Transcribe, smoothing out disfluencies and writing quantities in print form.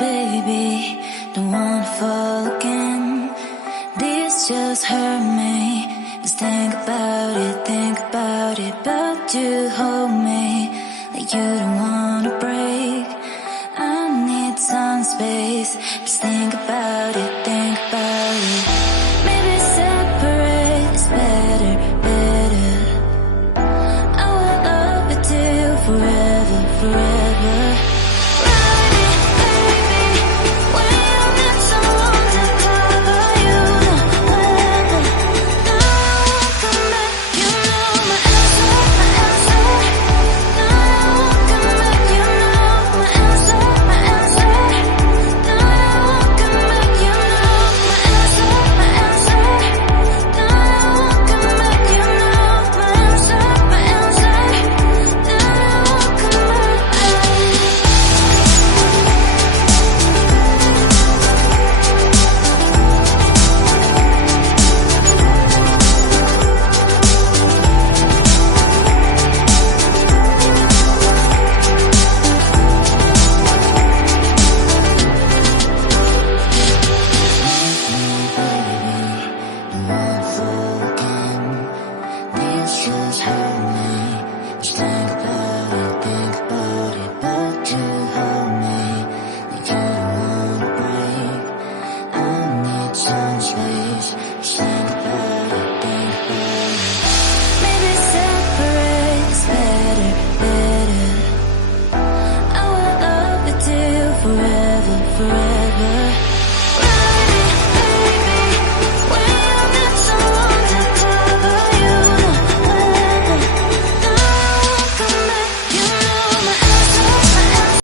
baby, don't wanna fall again. This just hurt me. Just think about it, but you hold me like you don't wanna break. I need some space. Just think about it, Maybe separate is better, better. I will love you till forever, forever. Just hurt me. Just think about it, but you hold me like you don't wanna break. I need some space. Just think about it, Maybe separate is better, better. I will love you till forever, forever.